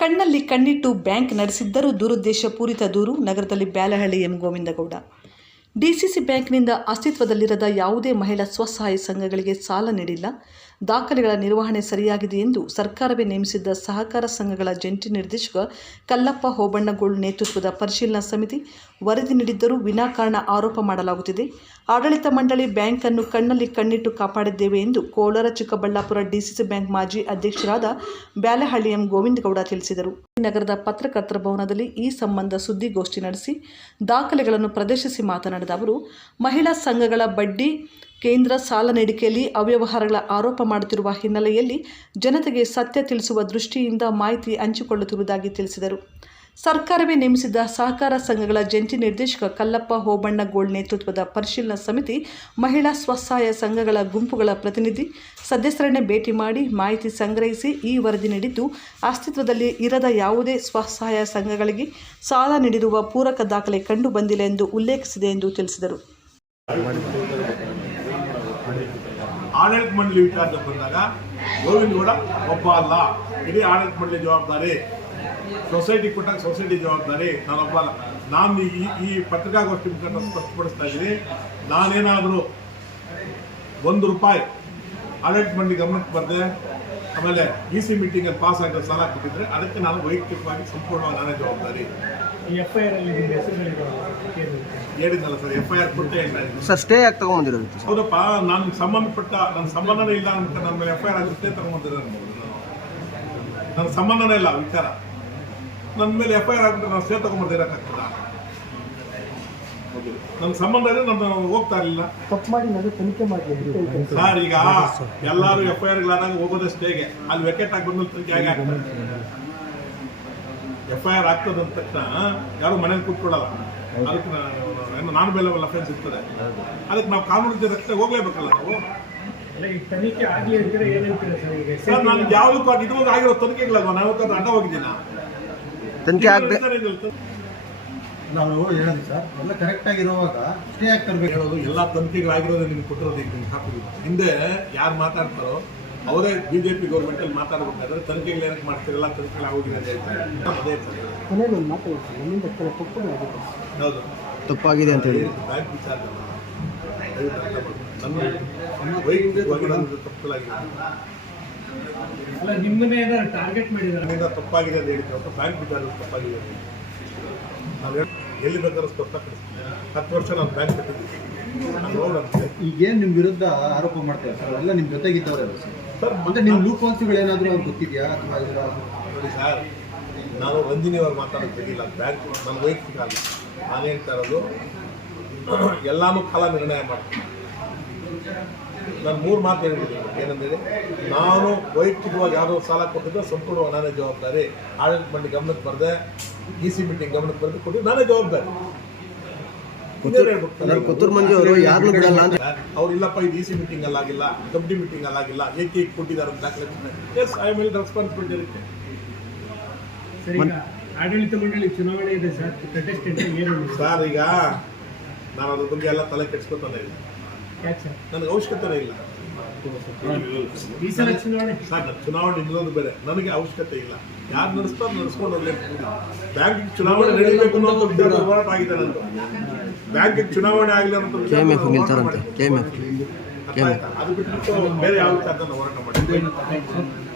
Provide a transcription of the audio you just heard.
ಕಣ್ಣಲ್ಲಿ ಕಣ್ಣಿಟ್ಟು ಬ್ಯಾಂಕ್ ನಡೆಸಿದ್ದರೂ ದುರುದ್ದೇಶಪೂರಿತ ದೂರು ನಗರದಲ್ಲಿ ಬ್ಯಾಲಹಳ್ಳಿ ಎಂ ಗೋವಿಂದಗೌಡ. ಡಿಸಿಸಿ ಬ್ಯಾಂಕ್ನಿಂದ ಅಸ್ತಿತ್ವದಲ್ಲಿರದ ಯಾವುದೇ ಮಹಿಳಾ ಸ್ವಸಹಾಯ ಸಂಘಗಳಿಗೆ ಸಾಲ ನೀಡಿಲ್ಲ. ದಾಖಲೆಗಳ ನಿರ್ವಹಣೆ ಸರಿಯಾಗಿದೆ ಎಂದು ಸರ್ಕಾರವೇ ನೇಮಿಸಿದ್ದ ಸಹಕಾರ ಸಂಘಗಳ ಜಂಟಿ ನಿರ್ದೇಶಕ ಕಲ್ಲಪ್ಪ ಹೋಬಣ್ಣಗೋಳ್ ನೇತೃತ್ವದ ಪರಿಶೀಲನಾ ಸಮಿತಿ ವರದಿ ನೀಡಿದ್ದರೂ ವಿನಾಕಾರಣ ಆರೋಪ ಮಾಡಲಾಗುತ್ತಿದೆ. ಆಡಳಿತ ಮಂಡಳಿ ಬ್ಯಾಂಕ್ ಅನ್ನು ಕಣ್ಣಲ್ಲಿ ಕಣ್ಣಿಟ್ಟು ಕಾಪಾಡಿದ್ದೇವೆ ಎಂದು ಕೋಲಾರ, ಚಿಕ್ಕಬಳ್ಳಾಪುರ ಡಿಸಿಸಿ ಬ್ಯಾಂಕ್ ಮಾಜಿ ಅಧ್ಯಕ್ಷರಾದ ಬ್ಯಾಲೆಹಳ್ಳಿ ಎಂ ಗೋವಿಂದಗೌಡ ತಿಳಿಸಿದರು. ನಗರದ ಪತ್ರಕರ್ತರ ಭವನದಲ್ಲಿ ಈ ಸಂಬಂಧ ಸುದ್ದಿಗೋಷ್ಠಿ ನಡೆಸಿ ದಾಖಲೆಗಳನ್ನು ಪ್ರದರ್ಶಿಸಿ ಮಾತನಾಡಿದ ಅವರು, ಮಹಿಳಾ ಸಂಘಗಳ ಬಡ್ಡಿ ಕೇಂದ್ರ ಸಾಲ ನೀಡಿಕೆಯಲ್ಲಿ ಅವ್ಯವಹಾರಗಳ ಆರೋಪ ಮಾಡುತ್ತಿರುವ ಹಿನ್ನೆಲೆಯಲ್ಲಿ ಜನತೆಗೆ ಸತ್ಯ ತಿಳಿಸುವ ದೃಷ್ಟಿಯಿಂದ ಮಾಹಿತಿ ಹಂಚಿಕೊಳ್ಳುತ್ತಿರುವುದಾಗಿ ತಿಳಿಸಿದರು. ಸರ್ಕಾರವೇ ನೇಮಿಸಿದ್ದ ಸಹಕಾರ ಸಂಘಗಳ ಜಂಟಿ ನಿರ್ದೇಶಕ ಕಲ್ಲಪ್ಪ ಹೋಬಣ್ಣಗೋಳ್ ನೇತೃತ್ವದ ಪರಿಶೀಲನಾ ಸಮಿತಿ, ಮಹಿಳಾ ಸ್ವಸಹಾಯ ಸಂಘಗಳ ಗುಂಪುಗಳ ಪ್ರತಿನಿಧಿ, ಸದಸ್ಯರನ್ನೇ ಭೇಟಿ ಮಾಡಿ ಮಾಹಿತಿ ಸಂಗ್ರಹಿಸಿ ಈ ವರದಿ ನೀಡಿದ್ದು, ಅಸ್ತಿತ್ವದಲ್ಲಿ ಇರದ ಯಾವುದೇ ಸ್ವಸಹಾಯ ಸಂಘಗಳಿಗೆ ಸಾಲ ನೀಡಿರುವ ಪೂರಕ ದಾಖಲೆ ಕಂಡು ಬಂದಿಲ್ಲ ಎಂದು ಉಲ್ಲೇಖಿಸಿದೆ ಎಂದು ತಿಳಿಸಿದರು. ಆಡಳಿತ ಮಂಡಳಿ ವಿಚಾರಕ್ಕೆ ಬಂದಾಗ ಗೋವಿಂದಗೌಡ ಒಬ್ಬ ಅಲ್ಲ. ಇಡೀ ಆಡಳಿತ ಮಂಡಳಿ ಜವಾಬ್ದಾರಿ. ಸೊಸೈಟಿ ಕೊಟ್ಟಾಗ ಸೊಸೈಟಿ ಜವಾಬ್ದಾರಿ. ನಾನೊಬ್ಬ ಅಲ್ಲ. ನಾನು ಈ ಈ ಪತ್ರಿಕಾಗೋಷ್ಠಿ ಮುಖಾಂತರ ಸ್ಪಷ್ಟಪಡಿಸ್ತಾ ಇದ್ದೀನಿ. ನಾನೇನಾದರೂ ಒಂದು ರೂಪಾಯಿ ಆಡಳಿತ ಮಂಡಳಿ ಗಮನಕ್ಕೆ ಬಂದೆ ಆಮೇಲೆ ಇ ಸಿ ಮೀಟಿಂಗಲ್ಲಿ ಪಾಸ್ ಆಗಿರೋ ಸಾಲ ಕೊಟ್ಟಿದ್ರೆ ಅದಕ್ಕೆ ನಾನು ವೈಯಕ್ತಿಕವಾಗಿ ಸಂಪೂರ್ಣವಾಗಿ ನಾನೇ ಜವಾಬ್ದಾರಿ. ಎಫ್ ಐ ಆರ್ ಅಲ್ಲಿ ನಿಮ್ಮ ಹೆಸರುಗಳಿದ್ದಾವೆ ಹೇಳಿದ್ನಲ್ಲ ಸರ್ ಎಫ್ ಐ ಆರ್ ಕೊಟ್ಟೆ ಹೇಳ್ತಾ ಸರ್ ಸ್ಟೇ ಆಗಿ ತಗೊಂಬಂದಿರೋದು ಸರ್. ಹೌದಪ್ಪ ನಾನು ಸಂಬಂಧಪಟ್ಟ ನನ್ನ ಸಂಬಂಧನೇ ಇಲ್ಲ ಅಂತ ನನ್ನ ಮೇಲೆ ಎಫ್ ಐ ಆರ್ ಆಗುತ್ತೆ ತಗೊಂಡಿದ್ದಾರೆ ನನ್ನ ಸಂಬಂಧನೇ ಇಲ್ಲ ವಿಚಾರ. ನನ್ನ ಮೇಲೆ ಎಫ್ ಐ ಆರ್ ಆಗ್ಬಿಟ್ಟು ನಾನು ಸ್ಟೇ ತಗೊಂಡ್ಬರ್ದಿರಕ್ಕಾಗ್ತದ ನನ್ನ ಸಂಬಂಧ ಇದೆ ನಾನು ಹೋಗ್ತಾ ಇರಲಿಲ್ಲ. ತಪ್ಪು ಮಾಡಿ ನಾನು ತನಿಖೆ ಮಾಡಿ ಸರ್. ಈಗ ಎಲ್ಲರೂ ಎಫ್ ಐ ಆರ್ಗಳಾದಾಗ ಹೋಗೋದೇ ಸ್ಟೇಗೆ ಅಲ್ಲಿ ವೆಕೆಟ್ ಆಗಿ ಬಂದ್ಮೇಲೆ ತನಿಖೆ ಆಗಿ ಆಗ್ತದೆ? ಎಫ್ ಐ ಆರ್ ಆಗ್ತದೆ ಅಂದ ತಕ್ಷಣ ಯಾರು ಮನೇಲಿ ಕೂತ್ಕೊಳ್ಳಲ್ಲ ಅದಕ್ಕೆ ನಾನು ನಾನ್ ಬೇಲೆಬಲ್ ಅಫೆನ್ಸ್ ಇರ್ತದೆ. ಅದಕ್ಕೆ ನಾವು ಕಾನೂನು ರಕ್ಷಣೆ ಹೋಗ್ಲೇಬೇಕಲ್ಲ ನಾವು? ತನಿಖೆ ಏನು ಸರ್ ನಾನು ಯಾವುದಕ್ಕೂ ನಾನು ಯಾವ್ದಕ್ಕೂ ಇದುವಾಗ ಆಗಿರೋ ತನಿಖೆಗಳಲ್ವ ನಾವು ಯಾವತ್ತಾದ್ರೂ ಅಡ್ಡ ಹೋಗಿದ್ದೀನ? ತನಿಖೆ ಆಗದೆ ನಾನು ಹೇಳೋದು ಸರ್ ಎಲ್ಲ ಕರೆಕ್ಟ್ ಆಗಿರುವಾಗ ಸ್ಟೇ ಆಗಿ ತರಬೇಕು ಹೇಳೋದು ಎಲ್ಲ ತನಿಖೆಗಳಾಗಿರೋದು ನಿಮ್ಗೆ ಕೊಟ್ಟಿರೋದು ಈಗ ನಿಮ್ಗೆ ಹಾಕೋದು ಹಿಂದೆ ಯಾರು ಮಾತಾಡ್ತಾರೋ ಅವರೇ ಬಿಜೆಪಿ ಗೌರ್ಮೆಂಟ್ ಅಲ್ಲಿ ಮಾತಾಡ್ಬೇಕಾದ್ರೆ ತನಿಖೆಗಳು ಏನಕ್ಕೆ ಮಾಡ್ತಿರಲ್ಲ ತನಿಖೆಗಳು ಆಗೋಗಿದೆ ಅಂತ ಹೇಳ್ತಾರೆ. ಅದೇ ಕೆಲ ಹೌದು. ತಪ್ಪಾಗಿದೆ ಅಂತ ಹೇಳಿ. ಬ್ಯಾಂಕ್ ವಿಚಾರ ನನ್ನ ವೈಯಕ್ತಿಕವಾಗಿ ನನ್ನ ತಪ್ಪುಗಳಾಗಿದೆ ಅಲ್ಲ ನಿಮ್ಮನ್ನೇ ಏನಾದ್ರು ಟಾರ್ಗೆಟ್ ತಪ್ಪಾಗಿದೆ ಅಂತ ಹೇಳಿದ್ರು. ಬ್ಯಾಂಕ್ ವಿಚಾರ ತಪ್ಪಾಗಿದೆ ಅಂತ. ನಾವು ಹೇಳ್- ಎಲ್ಲಿ ಬೇಕಾದ್ರೂ ಸ್ಪಷ್ಟಪಡಿಸ್ತೀನಿ ಹತ್ತು ವರ್ಷ ನಾನು ಬ್ಯಾಂಕ್ ಕಟ್ಟಿದ್ದೀನಿ. ನಾನು ಹೋಗಂತೆ ಈಗೇನು ನಿಮ್ಮ ವಿರುದ್ಧ ಆರೋಪ ಮಾಡ್ತಾರೆ ಸರ್ ಎಲ್ಲ ನಿಮ್ಮ ಜೊತೆಗಿದ್ದವ್ರೆ ಅಲ್ಲ ಸರ್. ಮತ್ತೆ ನಿಮ್ಮ ಲೂಪ್ ಏನಾದರೂ ಅವ್ರು ಗೊತ್ತಿದೆಯಾ? ಅಥವಾ ಸರ್, ನಾನು ರಂಜಿನಿ ಅವ್ರು ಮಾತಾಡೋದು ತೆಗಿಲ್ಲ ಬ್ಯಾಂಕ್ ನನ್ನ ವೈಯಕ್ತಿಕ ಅಲ್ಲ ನಾನು ಹೇಳ್ತಾ ಇರೋದು, ಎಲ್ಲಾನು ಕಾಲ ನಿರ್ಣಯ ಮಾಡ್ತೀನಿ. ನಾನು ಮೂರು ಮಾತು ಹೇಳಿದ್ದೀನಿ ಏನಂದರೆ, ನಾನು ವೈಯಕ್ತಿಕವಾಗಿ ಯಾರೋ ಸಾಲ ಕೊಟ್ಟಿದ್ದೆ ಸಂಪೂರ್ಣ ನಾನೇ ಜವಾಬ್ದಾರಿ. ಆಡಳಿತ ಮಂಡಳಿ ಗಮನಕ್ಕೆ ಬರದೆ ಇ ಸಿ ಮೀಟಿಂಗ್ ಗಮನಕ್ಕೆ ಬರೆದು ಕೊಟ್ಟಿದ್ದು ನಾನೇ ಜವಾಬ್ದಾರಿ. ಕೊತ್ತೂರು ಮಂಜು ಅವರು ಯಾರನ್ನೂ ಬಿಡಲ್ಲ ಅಂತ ಅವ್ರು ಇಲ್ಲಪ್ಪ ಇದು ಇ ಸಿ ಮೀಟಿಂಗ್ ಅಲ್ಲಾಗಿಲ್ಲ ಕಮಿಟಿ ಮೀಟಿಂಗ್ ಅಲ್ಲಾಗಿಲ್ಲ ಏಕೆ ಏಕೆ ಕೊಟ್ಟಿದ್ದಾರೆ ಅಂತ ದಾಖಲೆ ಎಸ್ ಐ ಮೇಲೆ ರೆಸ್ಪಾನ್ಸಿಬಿಲಿಟಿ ಇರುತ್ತೆ ಸರ್ ಈಗ ಆಡಳಿತ ಮಂಡಳಿ ಚುನಾವಣೆ ಇದೆ ಸರ್ ಕಂಟೆಸ್ಟೆಂಟ್ ಏನು ಸರ್ ಈಗ ನಾನು ಅದ್ರ ಬಗ್ಗೆ ಎಲ್ಲ ತಲೆ ಕೆಡ್ಸ್ಕೊತಾನೆ ಇಲ್ಲ. ನನಗೆ ಅವಶ್ಯಕತೆ ಇಲ್ಲ. ಈ ಸರ್ ಚುನಾವಣೆ? ನಿಲ್ಲೋದು ಬೇರೆ ನನಗೆ ಅವಶ್ಯಕತೆ ಇಲ್ಲ. ಯಾರು ನಡೆಸ್ತಾರೆ ನಡೆಸ್ಕೊಂಡು ಹೋಗ್ಲಿ. ಬ್ಯಾಂಕಿಗೆ ಚುನಾವಣೆ ನಡೀಬೇಕು ಅನ್ನೋದು ಹೋರಾಟ ಆಗಿದೆ ನಂದು. ಬ್ಯಾಂಕ್ ಚುನಾವಣೆ ಆಗಲಿ ಅನ್ನೋ ಅದು ಬಿಟ್ಟು ಬೇರೆ ಯಾವ ಹೋರಾಟ ನಿಲ್ತಾರಂತೆ